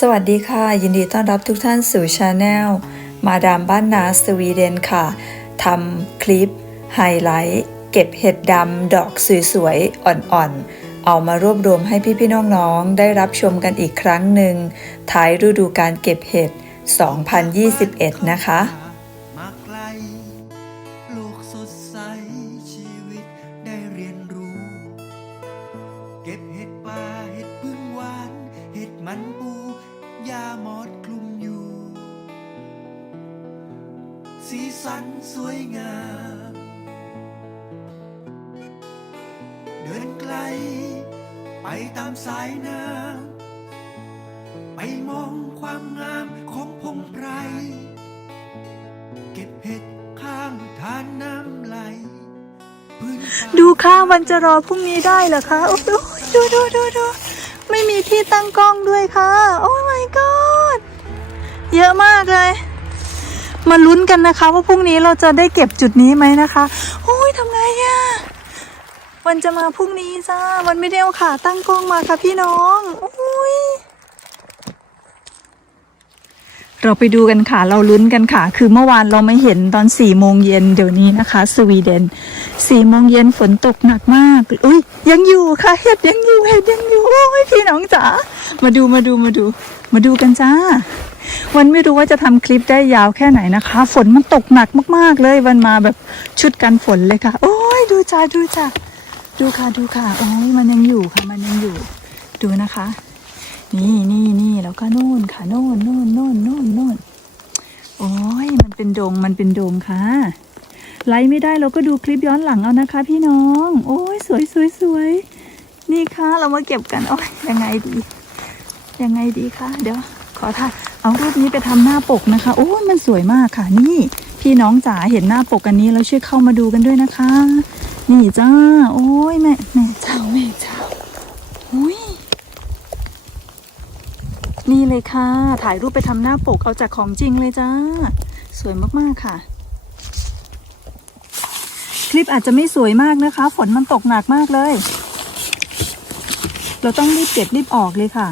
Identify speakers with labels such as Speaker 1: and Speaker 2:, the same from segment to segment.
Speaker 1: สวัสดีค่ะ ยินดีต้อนรับทุกท่านสู่ชาแนลมาดามบ้านนาสวีเดนค่ะทำคลิปไฮไลท์เก็บเห็ดดำดอกสวยๆ อ่อนๆ เอามารวบรวมให้พี่ๆน้องๆ ได้รับชมกันอีกครั้งหนึ่งท้ายฤดูการเก็บเห็ด 2021 นะคะ
Speaker 2: สันสวยงาม เดินไกล ไปตามสายน้ำไปมองความงามของพงไพร เก็บเห็ดข้างทานน้ำไหลพื้นป่า
Speaker 3: ดูค่ะวันจะรอพรุ่งนี้ได้เหรอคะโอ้โหดูดูดูดูไม่มีที่ตั้งกล้องด้วยค่ะ โอ้ my god เยอะมากเลย มาลุ้นกันนะคะ ว่าพรุ่งนี้เราจะได้เก็บจุดนี้ไหมนะคะโอ้ยทำไงอะวันจะมาพรุ่งนี้จ้าวันไม่ได้เอาขาตั้งกล้องมาค่ะพี่น้องโอ้ยเราไปดูกันค่ะ เราลุ้นกันค่ะ คือเมื่อวานเราไม่เห็นตอนสี่โมงเย็นเดี๋ยวนี้นะคะ สวีเดนสี่โมงเย็นฝนตกหนักมาก อุ้ยยังอยู่ค่ะ เห็ดยังอยู่เห็ดยังอยู่ โอ้ยพี่น้องจ๋า มาดูมาดูมาดู มาดูกันจ้า วันไม่รู้ว่าจะทำคลิปได้ยาวแค่ไหนนะคะ ฝนมันตกหนักมาก ๆ เลยวันมาแบบชุดกันฝนเลยค่ะ โอ้ยดูจ้าดูจ้าดูค่ะดูค่ะโอ้ยมันยังอยู่ค่ะ มันยังอยู่ ดูนะคะ นี่นี่นี่แล้วก็นู่นค่ะนู่นนู่นนู่นนู่นนู่นโอ้ยมันเป็นดงมันเป็นดงค่ะไลฟ์ไม่ได้เราก็ดูคลิปย้อนหลังเอานะคะ พี่น้อง โอ้ยสวยสวยสวยนี่ค่ะ เรามาเก็บกันโอ้ยยังไงดี ยังไงดีคะเดี๋ยวขอถ่าย เอารูปนี้ไปทำหน้าปกนะคะ โอ้มันสวยมากค่ะ นี่ พี่น้องจ๋าเห็นหน้าปกอันนี้แล้วช่วยเข้ามาดูกันด้วยนะคะ นี่จ้า โอ้ยแม่แม่เจ้าแม่เจ้าอุ้ยนี่เลยค่ะ ถ่ายรูปไปทำหน้าปกเอาจากของจริงเลยจ้า สวยมากๆค่ะ คลิปอาจจะไม่สวยมากนะคะ ฝนมันตกหนักมากเลย เราต้องรีบเก็บรีบออกเลยค่ะ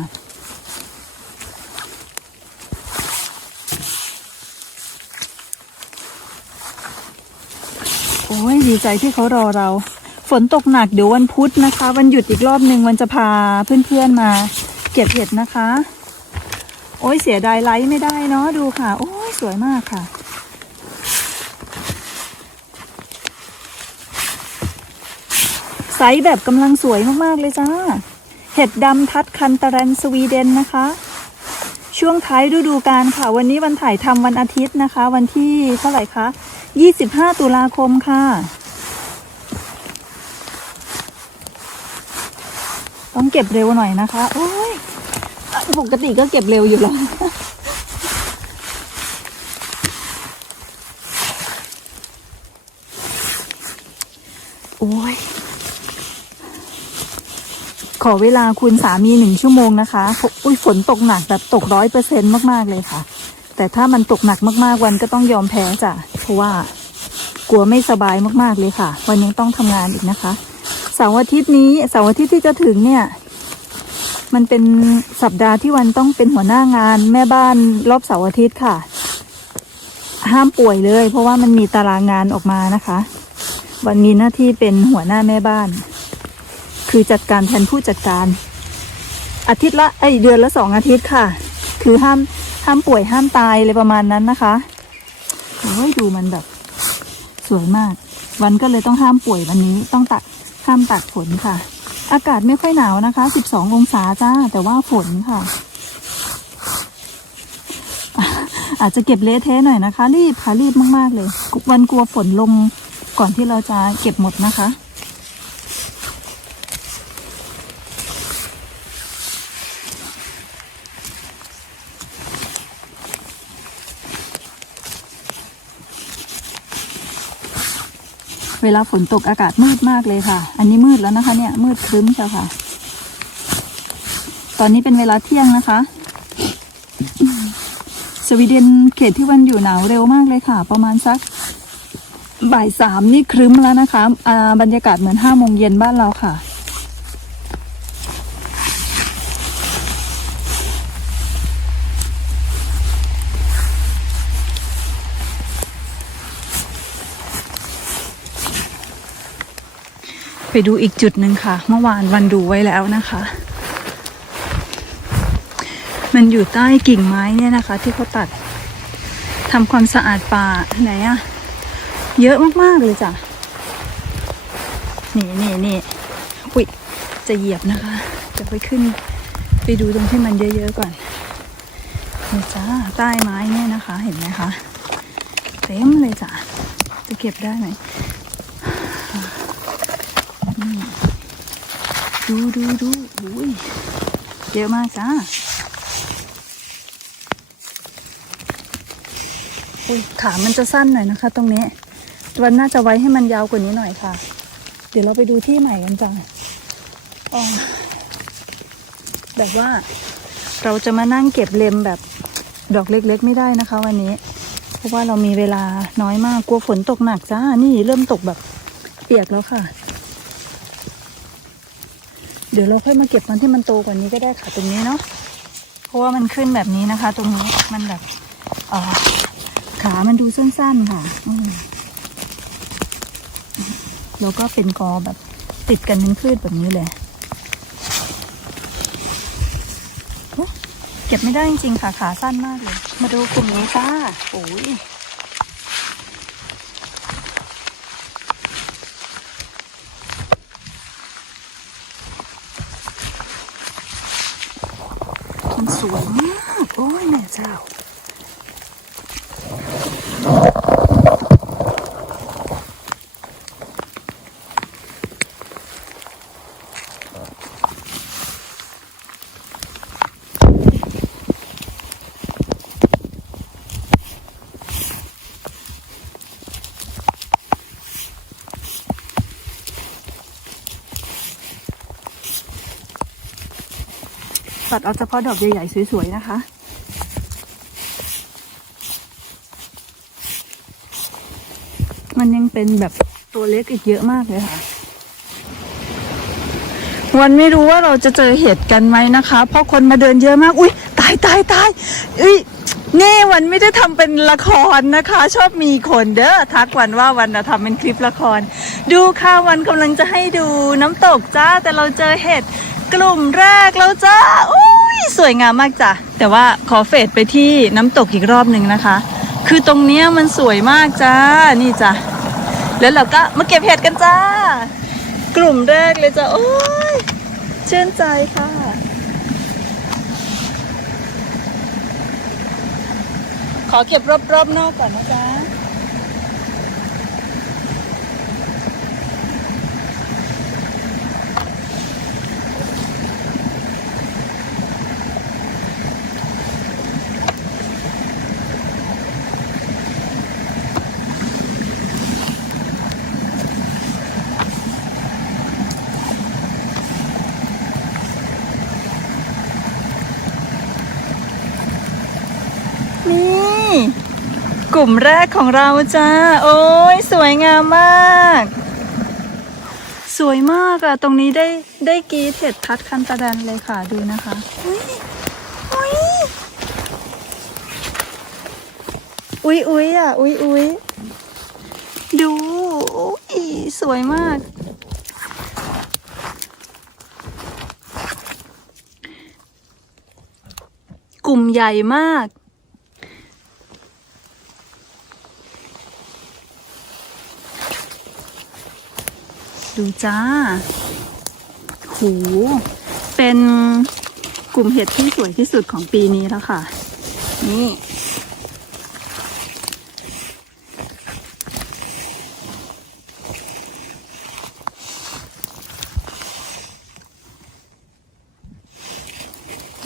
Speaker 3: อ้ยดีใจที่เขารอเรา ฝนตกหนักเดี๋ยววันพุธนะคะ วันหยุดอีกรอบหนึ่งวันจะพาเพื่อนๆมา เก็บเห็ดนะคะ โอ้ยเสียดายไลท์ไม่ได้เนาะดูค่ะ โอ้ยสวยมากค่ะไซส์แบบกำลังสวยมากๆเลยจ้า เห็ดดำทัดคันตะแรนสวีเดนนะคะ ช่วงท้ายฤดูกาลค่ะ วันนี้วันถ่ายทำวันอาทิตย์นะคะ วันที่เท่าไหร่คะ 25 ตุลาคมค่ะ ต้องเก็บเร็วหน่อยนะคะ โอ้ย ปกติก็เก็บเร็วอยู่แล้วโอ้ย ขอเวลาคุณสามีหนึ่งชั่วโมงนะคะ อุ้ยฝนตกหนักแบบตกร้อยเปอร์เซ็นต์มาก ๆ เลยค่ะ แต่ถ้ามันตกหนักมาก ๆ วันก็ต้องยอมแพ้จ้ะ เพราะว่ากลัวไม่สบายมากๆเลยค่ะ วันยังต้องทำงานอีกนะคะเสาร์อาทิตย์นี้เสาร์อาทิตย์ที่จะถึงเนี่ย มันเป็นสัปดาห์ที่วันต้องเป็นหัวหน้างานแม่บ้านรอบเสาร์อาทิตย์ค่ะ ห้ามป่วยเลย เพราะว่ามันมีตารางงานออกมานะคะ วันมีหน้าที่เป็นหัวหน้าแม่บ้าน คือจัดการแทนผู้จัดการ อาทิตย์ละไอเดือนละสองอาทิตย์ค่ะ คือห้ามห้ามป่วยห้ามตายอะไรประมาณนั้นนะคะ ยดูมันแบบ สวยมาก วันก็เลยต้องห้ามป่วยวันนี้ ต้องตักห้ามตักฝนค่ะ อากาศไม่ค่อยหนาวนะคะ 12 องศาจ้า แต่ว่าฝนค่ะ อาจจะเก็บเละเทะหน่อยนะคะ รีบค่ะรีบมาก ๆ เลย วันกลัวฝนลงก่อนที่เราจะเก็บหมดนะคะ เวลาฝนตกอากาศมืดมากเลยค่ะ อันนี้มืดแล้วนะคะ เนี่ย มืดครึ้มเชียวค่ะ ตอนนี้เป็นเวลาเที่ยงนะคะ สวีเดนเขตที่วันอยู่หนาวเร็วมากเลยค่ะ ประมาณสักบ่ายสามนี่ครึ้มแล้วนะคะอ่าบรรยากาศเหมือนห้าโมงเย็นบ้านเราค่ะ ไปดูอีกจุดหนึ่งค่ะ เมื่อวานวันดูไว้แล้วนะคะ มันอยู่ใต้กิ่งไม้เนี่ยนะคะ ที่เขาตัดทำความสะอาดป่าไหนอะเยอะมากๆเลยจ้ะนี่นี่นี่อุ๊ยจะเหยียบนะคะ จะไปขึ้น ไปดูตรงที่มันเยอะๆก่อนนี่จ้าใต้ไม้เนี่ยนะคะ เห็นไหมคะเต็มเลยจ้ะจะเก็บได้ไหมอืม ดูดูดูอุ้ยเยอะมากจ้าอุ้ยขามันจะสั้นหน่อยนะคะ ตรงนี้วันน่าจะไว้ให้มันยาวกว่านี้หน่อยค่ะ เดี๋ยวเราไปดูที่ใหม่กันจ้ะอ๋อแบบว่า เราจะมานั่งเก็บเลมแบบดอกเล็กๆ ไม่ได้นะคะ วันนี้ เพราะว่าเรามีเวลาน้อยมากกลัวฝนตกหนักจ้านี่เริ่มตกแบบเปียกแล้วค่ะ เดี๋ยวเราค่อยมาเก็บตอนที่มันโตกว่านี้ก็ได้ค่ะตรงนี้เนาะเพราะว่ามันขึ้นแบบนี้นะคะ ตรงนี้มันแบบเออขา มันดูสั้นๆค่ะอืแล้วก็เป็นกอแบบติดกันเป็นพืชแบบนี้เลยเก็บไม่ได้จริงๆค่ะขาสั้นมากเลย มาดูกลุ่มนี้จ้าโอ้ยมันสวยมาก โอ้ยแม่ เจ้าตัดเอาเฉพาะดอกใหญ่ๆ สวย ๆ นะคะ มันยังเป็นแบบตัวเล็กอีกเยอะมากเลยค่ะ วันไม่รู้ว่าเราจะเจอเห็ดกันไหมนะคะ เพราะคนมาเดินเยอะมาก อุ้ยตายตายตายอุ้ยนี่วันไม่ได้ทำเป็นละครนะคะ ชอบมีคนเด้อทักวันว่าวันนะทำเป็นคลิปละคร ดูค่ะวันกำลังจะให้ดูน้ำตกจ้า แต่เราเจอเห็ดกลุ่มแรกแล้วจ้าอุ้ยสวยงามมากจ้ะแต่ว่าขอเฟดไปที่น้ำตกอีกรอบหนึ่งนะคะ คือตรงเนี้ยมันสวยมากจ้านี่จ้ะ แล้วเราก็มาเก็บเห็ดกันจ้า กลุ่มแรกเลยจ้ะโอ้ยชื่นใจค่ะ ขอเก็บรอบๆนอกก่อนนะจ๊ะ นี่ กลุ่ มแรกของเราจ้า โอ้ยสวยงามมาก สวยมากอะตรงนี้ได้ได้กีดเห็ดทัดคันตะดันเลยค่ะดูนะคะอุ้ยอุ้ยอุ้ยอุ้ยอะอุ้ยอุ้ยดูอุ้ยสวยมาก กลุ่มใหญ่มาก ดูจ้า หู เป็นกลุ่มเห็ดที่สวยที่สุดของปีนี้แล้วค่ะ นี่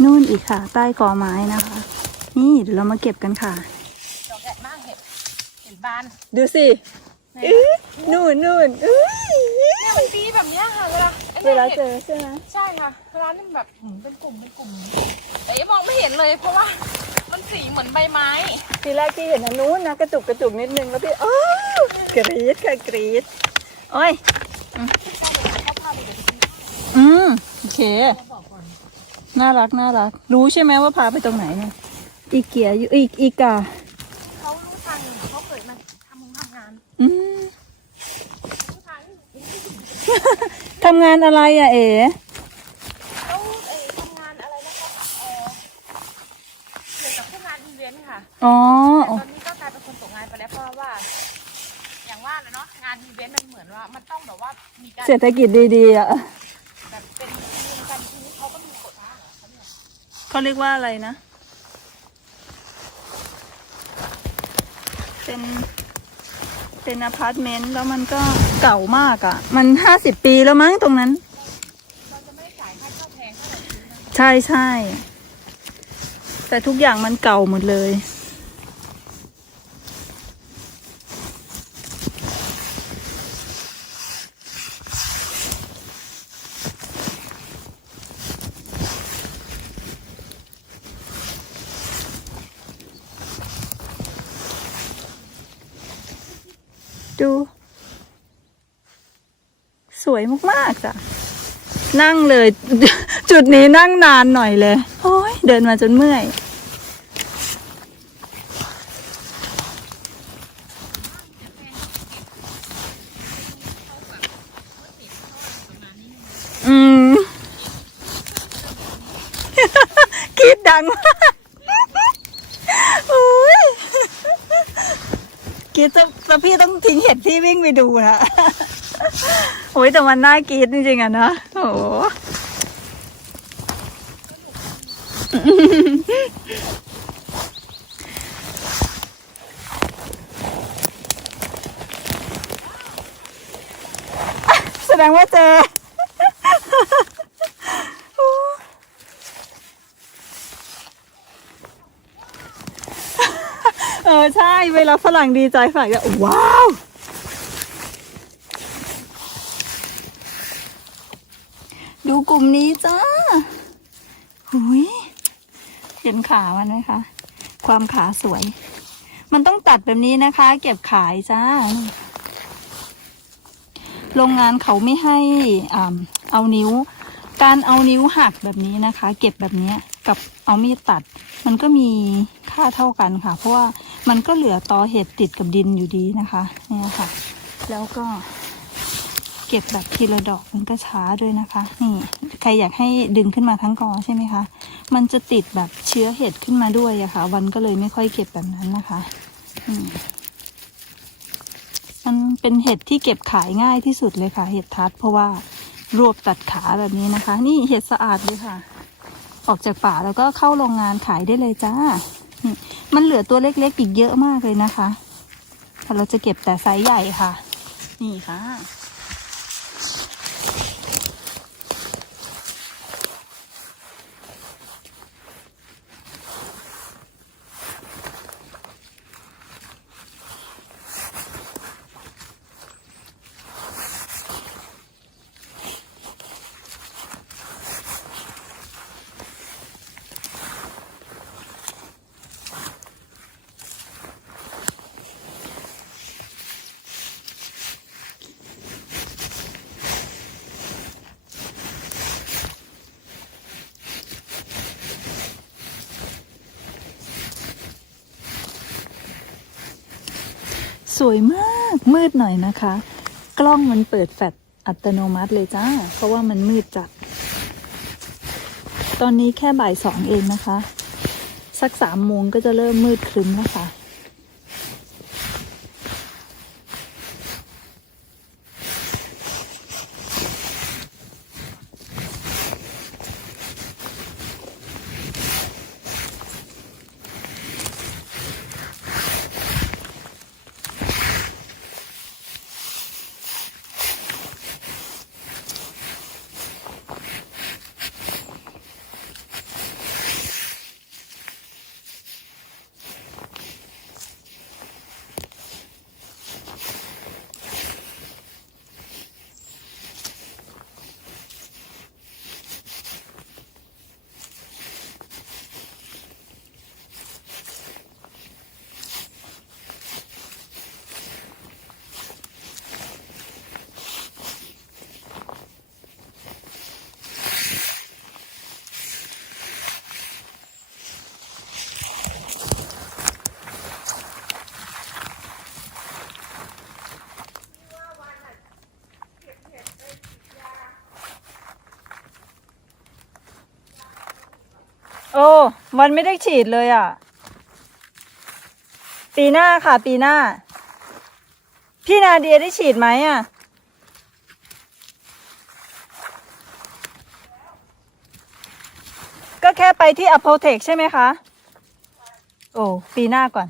Speaker 3: นู่นอีกค่ะ ใต้กอไม้นะคะ นี่เดี๋ยวเรามาเก็บกันค่ะ
Speaker 4: ดอกใหญ่มากเห็ดเห็ดบาน
Speaker 3: ดูสิอื้อนู่นนู่นอุ้ย
Speaker 4: เนี่ยมันปีแบบเนี้ยค่ะเวลาไอ้
Speaker 3: เว
Speaker 4: นี่ย
Speaker 3: ลา
Speaker 4: ห็ด
Speaker 3: เจอใช่ไหม
Speaker 4: ใช่ค่ะเวลานี่มันแบบหืมเป็นกลุ่มเป็นกลุ่มแต่ยังมองไม่เห็นเลย เพราะว่ามันสีเหมือนใบไม้
Speaker 3: ทีแรกที่เห็นอันนู้นนะกระตุกกระตุกนิดนึงแล้วพี่อ้าวกรี๊ดค่ะกรี๊ดโอ้ยอืมอืมโอเค น่ารักน่ารัก รู้ใช่ไหมว่าพาไปตรงไหนเนี่ยอีเกียอยู่อีกอีกา
Speaker 4: เขารู้ทางอยู่เขาเคยมา ทำงทำงาน
Speaker 3: อืม
Speaker 4: รู้ทางอยู่ำ
Speaker 3: งานอะไรอะเอ๋
Speaker 4: ต้องเออทำงานอะไรนะคะเออเกี่ยวกับพวกงานอีเวนต์ค่ะ
Speaker 3: อ๋อ
Speaker 4: แต่ตอนนี้ก็กลายเป็นคนตกงานไปแล้วเพราะว่า อย่างว่าแหละเนาะงานอีเวนต์มันเหมือนว่า มันต้องแบบว่ามีการ
Speaker 3: เศรษฐกิจดีๆอะ
Speaker 4: แบบเป็นทีมกันทีนี้เขาก็มีกฎนะเหรอคะเนี่ย
Speaker 3: เขาเรียกว่าอะไรนะเป็น เป็นอพาร์ตเมนต์แล้วมันก็เก่ามากอะ่ะ มันห้าสิบปีแล้วมั้งตรงนั้น ใช่ใช่ แต่ทุกอย่างมันเก่าหมดเลย ดู สวยมากๆจ้ะนั่งเลย จุดนี้นั่งนานหน่อยเลย โอ้ยเดินมาจนเมื่อย อืม คิดดังมากอุ้ยคิ พี่ต้องทิ้งเห็ดพี่วิ่งไปดูนะโอ้ยแต่มันน่ากรีดจริงๆอะนะโอ้โหแสดงว่าเจอ เออใช่เวลาฝรั่งดีใจฝรั่งจะว้าวดูกลุ่มนี้จ้าหุยเห็นขามันไหมคะ ความขาสวย มันต้องตัดแบบนี้นะคะ เก็บขายจ้า โรงงานเขาไม่ให้อ่าเอานิ้ว การเอานิ้วหักแบบนี้นะคะ เก็บแบบนี้กับเอามีดตัด มันก็มีค่าเท่ากันค่ะ เพราะว่ามันก็เหลือตอเห็ดติดกับดินอยู่ดีนะคะเนี่ยค่ะ แล้วก็เก็บแบบทีละดอกมันก็ช้าด้วยนะคะ นี่ใครอยากให้ดึงขึ้นมาทั้งกอใช่ไหมคะ มันจะติดแบบเชื้อเห็ดขึ้นมาด้วยอะค่ะ วันก็เลยไม่ค่อยเก็บแบบนั้นนะคะมมันเป็นเห็ดที่เก็บขายง่ายที่สุดเลยค่ะ เห็ดทัดเพราะว่า รวบตัดขาแบบนี้นะคะ นี่เห็ดสะอาดเลยค่ะ ออกจากป่าแล้วก็เข้าโรงงานขายได้เลยจ้า มันเหลือตัวเล็กๆอีกเยอะมากเลยนะคะแต่เราจะเก็บแต่ไซส์ใหญ่ค่ะ นี่ค่ะ สวยมากมืดหน่อยนะคะ กล้องมันเปิดแฟลชอัตโนมัติเลยจ้า เพราะว่ามันมืดจัด ตอนนี้แค่บ่ายสองเองนะคะ สักสามโมงก็จะเริ่มมืดครึ้มแล้วค่ะ อ้ มันไม่ได้ฉีดเลยอะ ปีหน้าค่ะ ปีหน้า พี่นาเดียได้ฉีดไหมอะ ก็แค่ไปที่ a p o t e c ใช่ไหมคะ โอ้ ปีหน้าก่อน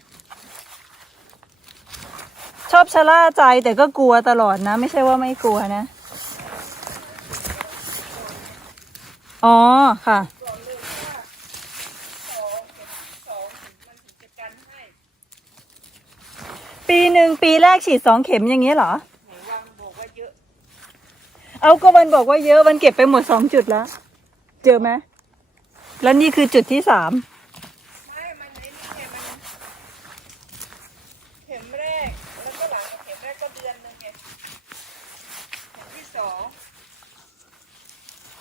Speaker 3: ชอบชะล่าใจแต่ก็กลัวตลอดนะ ไม่ใช่ว่าไม่กลัวนะ อ๋อค่ะ ปีหนึ่งปีแรกฉีดสองเข็มอย่างนี้เหรอเอาก็วันบอกว่าเยอะวันเก็บไปหมดสองจุดแล้ว เจอไหมแล้วนี่คือจุดที่สาม
Speaker 4: ไม่ มันไอ้นี่ไงมันเข็มแรก แล้วก็หลังจากเข็มแรกก็เดือนหนึงไงเข็มที่สอง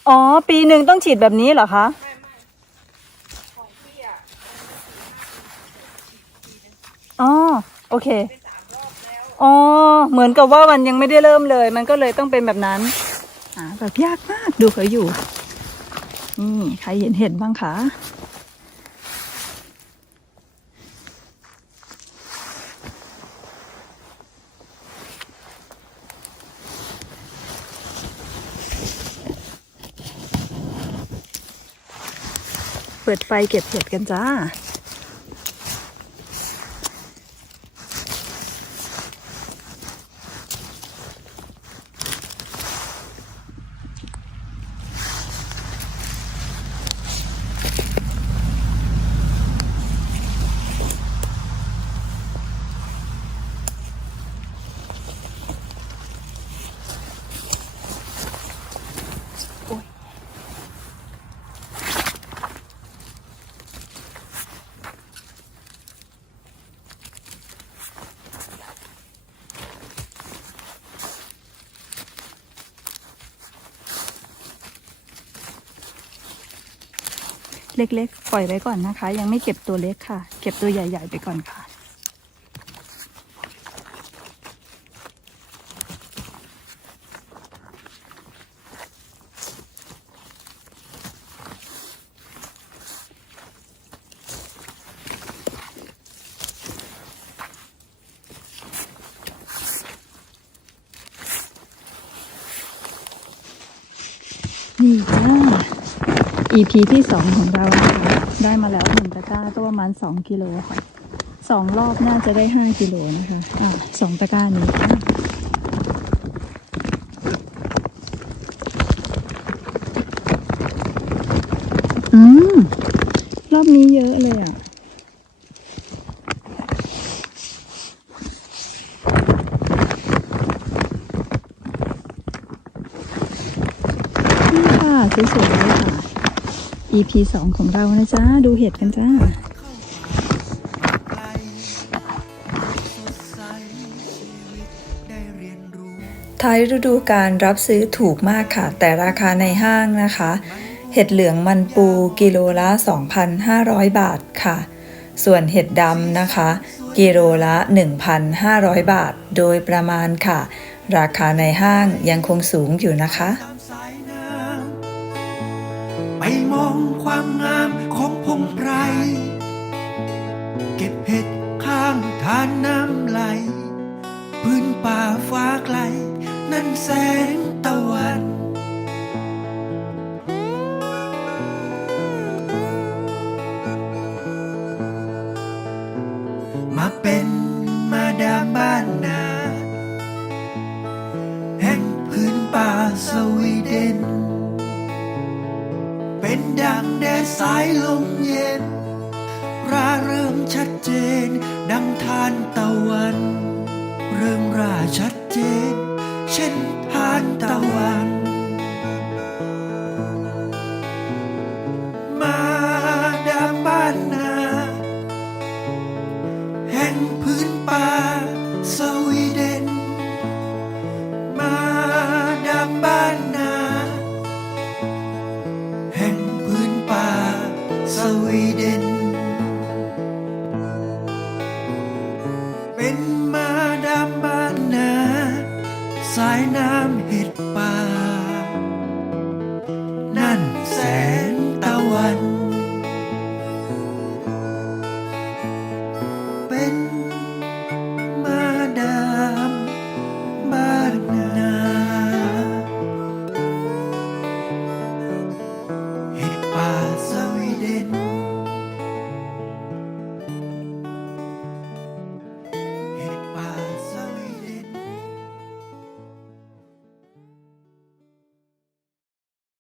Speaker 3: อ๋อ ปีหนึ่งต้องฉีดแบบนี้เหรอคะ
Speaker 4: ไม่ไม่ของพี่อะ
Speaker 3: อ๋อ โอ เค
Speaker 4: เป็นสามรอบแล้ว
Speaker 3: อ๋อเหมือนกับว่ามันยังไม่ได้เริ่มเลย มันก็เลยต้องเป็นแบบนั้นหาแบบยากมากดูเขาอยู่ นี่ใครเห็นเห็นบ้างคะเปิดไฟเก็บเห็ดกันจ้า เล็กๆ ปล่อยไว้ก่อนนะคะ ยังไม่เก็บตัวเล็กค่ะ เก็บตัวใหญ่ ๆ ไปก่อนค่ะ นี่จ้า EP ที่สองของเรานะคะได้มาแล้วหนึ่งตะกร้าก็ประมาณสองกิโลค่ะสองรอบน่าจะได้ห้ากิโลนะคะอ่าสองตะกร้านี้อืม รอบนี้เยอะเลยอะ นี่ค่ะสวยๆเลยค่ะ EP สองของเรานะจ๊ะ ดูเห็ดกันจ้า
Speaker 2: ไกลสดใสชีวิตได้เรียรู้
Speaker 1: ท้ายฤดูการรับซื้อถูกมากค่ะ แต่ราคาในห้างนะคะ เห็ดเหลืองมันปูกิโลละ 2,500 บาทค่ะ ส่วนเห็ดดำนะคะ กิโลละ 1,500 บาท โดยประมาณค่ะ ราคาในห้างยังคงสูงอยู่นะคะ
Speaker 2: ความงามของพงไพร เก็บเห็ดข้างทานน้ำไหล พื้นป่าฟ้าไกล นั่นแสงตะวันมาเป็นมาดามบ้านนา แห่งพื้นป่าสวีเดนเป็น ดังแดดสายลมเย็นราเริ่มชัดเจน ดังทานตะวัน เริ่มราชัดเจน เช่นทานตะวัน เป็